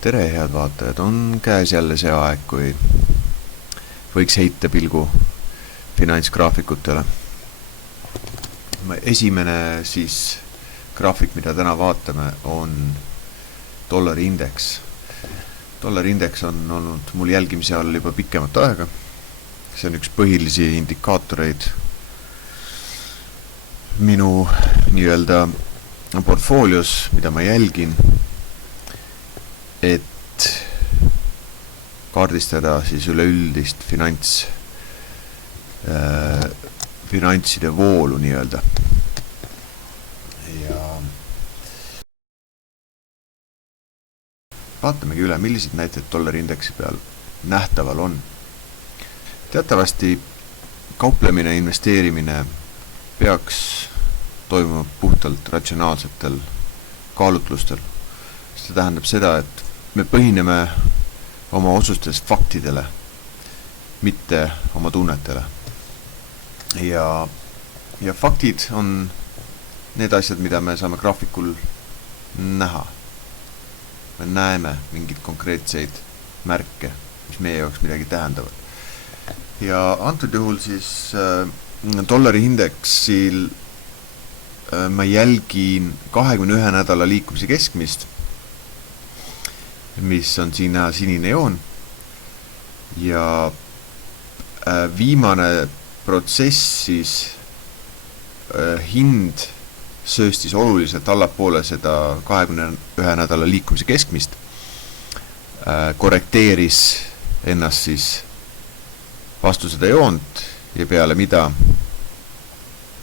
Tere, head vaatajad, on käes jälle see aeg, kui võiks heita pilgu finantsgraafikutele. Esimene siis graafik, mida täna vaatame, on dollari indeks. Dollari indeks on olnud mul jälgimise all juba pikemat aega. See on üks põhilisi indikaatoreid minu nii-öelda portfoolios, mida ma jälgin, et kaardistada siis üleüldist finantside voolu nii-öelda. Ja vaatamegi üle, millised näited dollari indeksi peal nähtaval on. Teatavasti kauplemine, investeerimine peaks toimuma puhtalt ratsionaalsetel kaalutlustel. See tähendab seda, et me põhineme oma otsustest faktidele, mitte oma tunnetele. Ja faktid on need asjad, mida me saame graafikul näha. Me näeme mingid konkreetseid märke, mis meie jaoks midagi tähendavad. Ja antud juhul siis dollari indeksil ma jälgin 21 nädala liikumise keskmist, mis on siin näha sinine joon, ja viimane protsess siis hind sööstis oluliselt allapoole seda 21 nädala liikumise keskmist, korrekteeris ennast siis vastu seda joont ja peale mida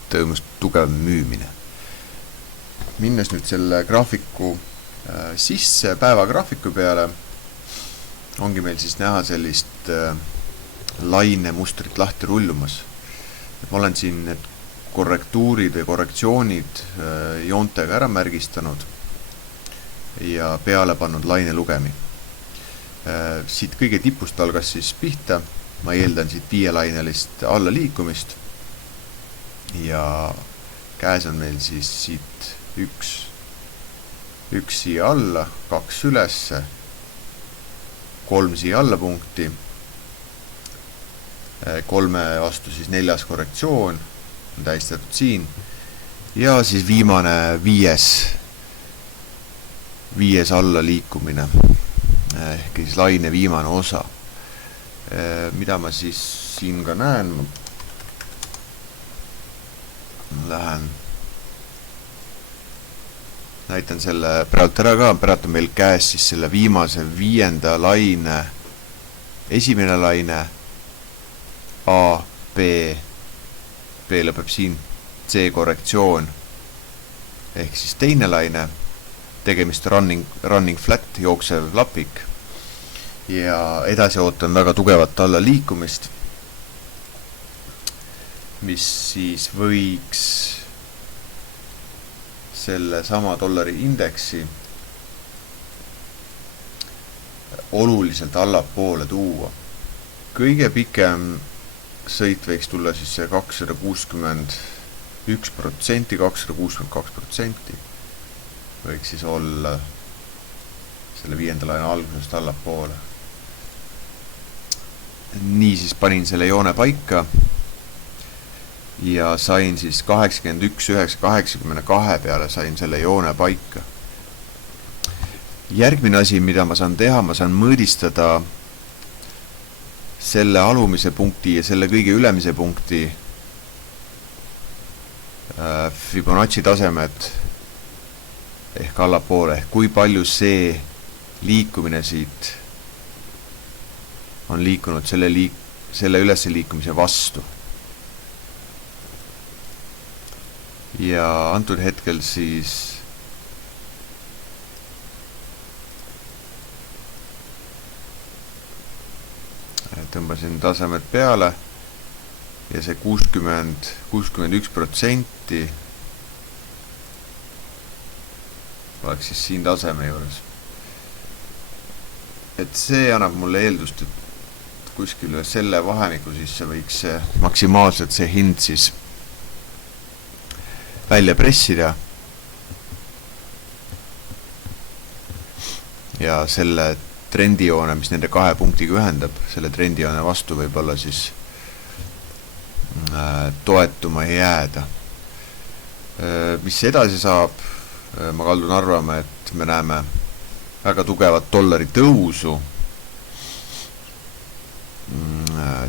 toimus tugev müümine. Minnes nüüd selle graafiku sisse päevagraafiku peale, ongi meil siis näha sellist laine mustrit lahti rullumas. Ma olen siin need korrektuurid või korrektsioonid joontega ära märgistanud ja peale pannud laine lugemi. Siit kõige tipust algas siis pihta, ma eeldan siit 5-lainelist alla liikumist ja käes on meil siis siit üks siia alla, 2 ülesse, 3 siia alla punkti, 3 vastu siis 4. korrektsioon on tähistatud siin ja siis viimane 5 alla liikumine ehk siis laine viimane osa. Mida ma siis siin ka näen, lähen näitan selle praegu ära ka, praegu meil käes siis selle viimase 5. laine esimene laine A, B lõpeb siin C korrektsioon ehk siis teine laine, tegemist running flat, jooksev lapik ja edasi ootan väga tugevat alla liikumist, mis siis võiks selle sama dollari indeksi oluliselt allapoole tuua. Kõige pikem sõit võiks tulla siis see 261%, 262% võiks siis olla selle 5. laine algusest allapoole. Nii siis panin selle joone paika ja sain siis 81,982 peale sain selle joone paika. Järgmine asi, mida ma saan teha, ma saan mõõdistada selle alumise punkti ja selle kõige ülemise punkti Fibonacci tasemed ehk allapoole, ehk kui palju see liikumine siit on liikunud selle ülesse liikumise vastu. Ja antud hetkel siis tõmbasin tasemed peale ja see 61% oleks siis siin taseme juures. Et see annab mulle eeldust, et kuskil selle vahemiku sisse võiks maksimaalselt see hind siis välja pressida ja selle trendijoone, mis nende kahe punktiga ühendab, selle trendijoone vastu võib olla siis toetuma jääda. Mis edasi saab, ma kaldun arvama, et me näeme väga tugevat dollari tõusu,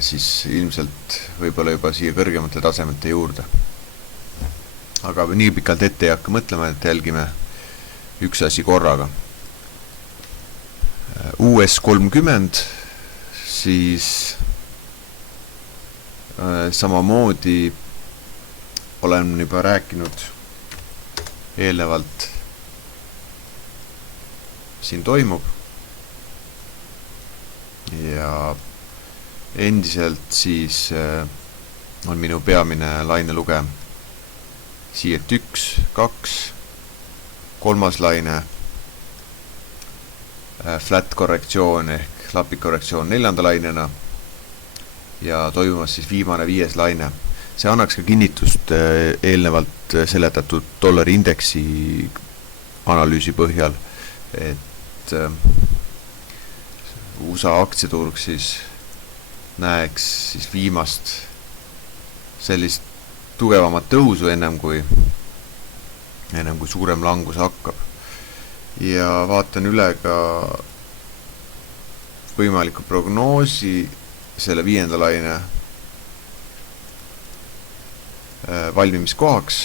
siis ilmselt võib-olla juba siia kõrgemate tasemete juurde. Aga nii pikalt ette ei hakka mõtlema, et jälgime üks asi korraga. US 30, siis samamoodi olen juba rääkinud eelnevalt, siin toimub ja endiselt siis on minu peamine laineluge siiet 1, 2, kolmas laine, flat korrektsioon ehk lapikkorrektsioon neljanda lainena ja toimumas siis viimane 5. laine. See annaks ka kinnitust eelnevalt seletatud dollari indeksi analüüsi põhjal, et USA aktsiaturg siis näeks siis viimast sellist tugevamat tõusu ennem kui suurem langus hakkab. Ja vaatan üle ka võimaliku prognoosi selle 5. laine valmimiskohaks,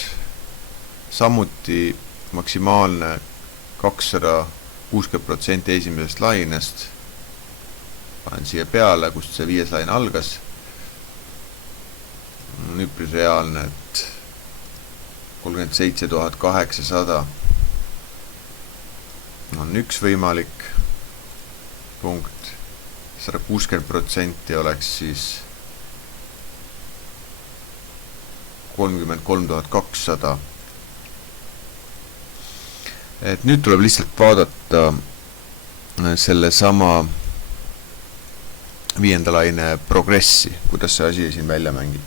samuti maksimaalne 260% esimesest lainest. Panen siia peale, kust see 5. laine algas. On üpris reaalne, et 37 800 on üks võimalik punkt, 160% oleks siis 33 200. Et nüüd tuleb lihtsalt vaadata selle sama 5. laine progressi, kuidas see asi siin välja mängib.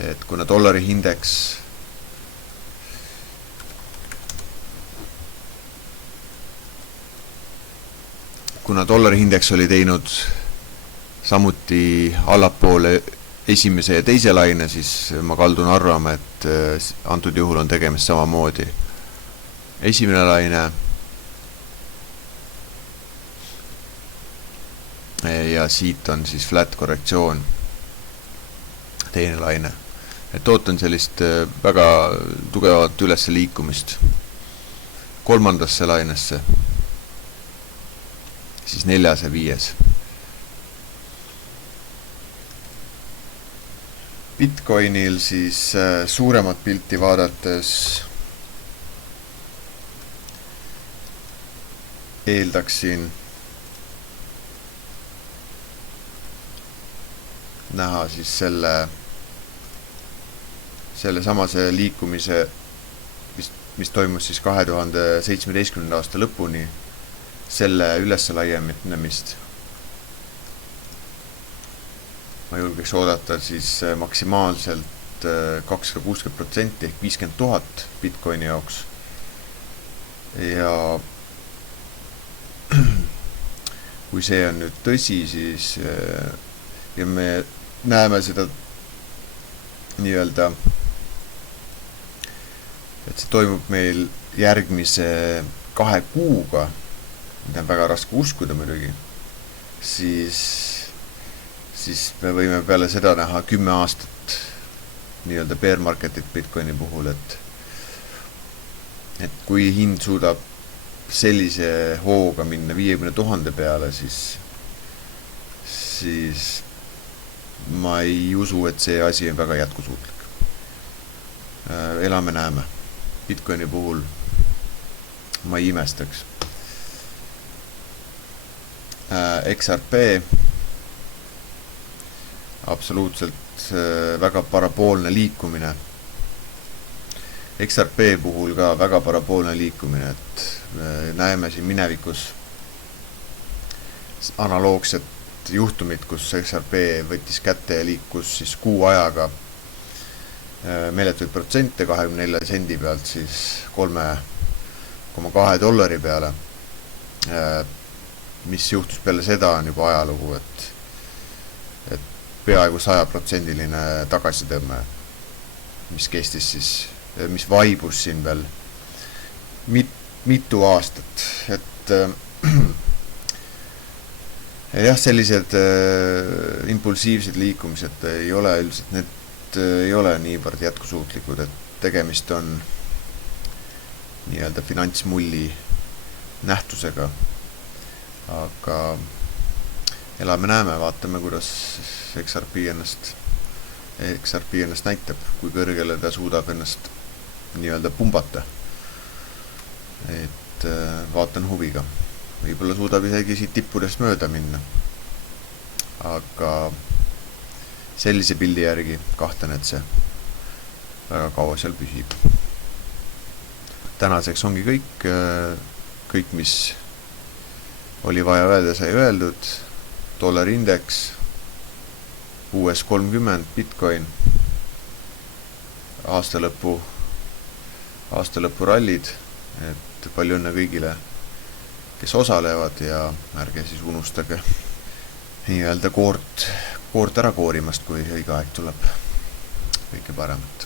Et kuna dollari indeks oli teinud samuti allapoole esimese ja teise laine, siis ma kaldun arvama, et antud juhul on tegemist samamoodi. Esimene laine ja siit on siis flat korrektsioon, teine laine. Et ootan sellist väga tugevat üles liikumist kolmandasse lainesse, siis 4. ja 5. Bitcoinil siis suuremat pilti vaadates eeldaksin näha siis selle samase liikumise, mis toimus siis 2017. aasta lõpuni, selle ülesse laienemist. Ma julgeks oodata siis maksimaalselt 260% ehk 50 000 Bitcoini jaoks. Ja kui see on nüüd tõsi, siis ja me näeme seda nii-öelda, et see toimub meil järgmise 2 kuuga, mida on väga raske uskuda muidugi, siis me võime peale seda näha 10 aastat nii-öelda bear marketit Bitcoini puhul, et kui hind suudab sellise hooga minna 50 000 peale, siis ma ei usu, et see asi on väga jätkusuutlik. Elame näeme. Bitcoini puhul ma ei imestaks. XRP absoluutselt väga paraboolne liikumine. XRP puhul ka väga paraboolne liikumine, et näeme siin minevikus analoogset juhtumit, kus XRP võttis kätte ja liikus siis kuu ajaga meeletuid protsente 24 sendi pealt siis $3.2 peale. mis juhtus peale seda on juba ajalugu, et peaaegu 100% tagasitõmme, mis kestis siis, mis vaibus siin veel mitu aastat, et jah, sellised impulsiivsed liikumised ei ole üldiselt, need ei ole niivõrd jätkusuutlikud, et tegemist on nii-öelda finantsmulli nähtusega, aga elame-näeme, vaatame, kuidas XRP ennast näitab, kui kõrgele ta suudab ennast nii-öelda pumbata. Et vaatan huviga. Võib-olla suudab isegi siit tippudest mööda minna. Aga sellise pildi järgi kahtlen, et see väga kaua seal püsib. Tänaseks ongi kõik, mis oli vaja öelda, sai öeldud. Dollari indeks, US 30, Bitcoin, aastalõpu rallid, et palju õnne kõigile, kes osalevad ja ärge siis unustage nii-öelda koort ära koorimast, kui õige aeg tuleb. Kõike paremat.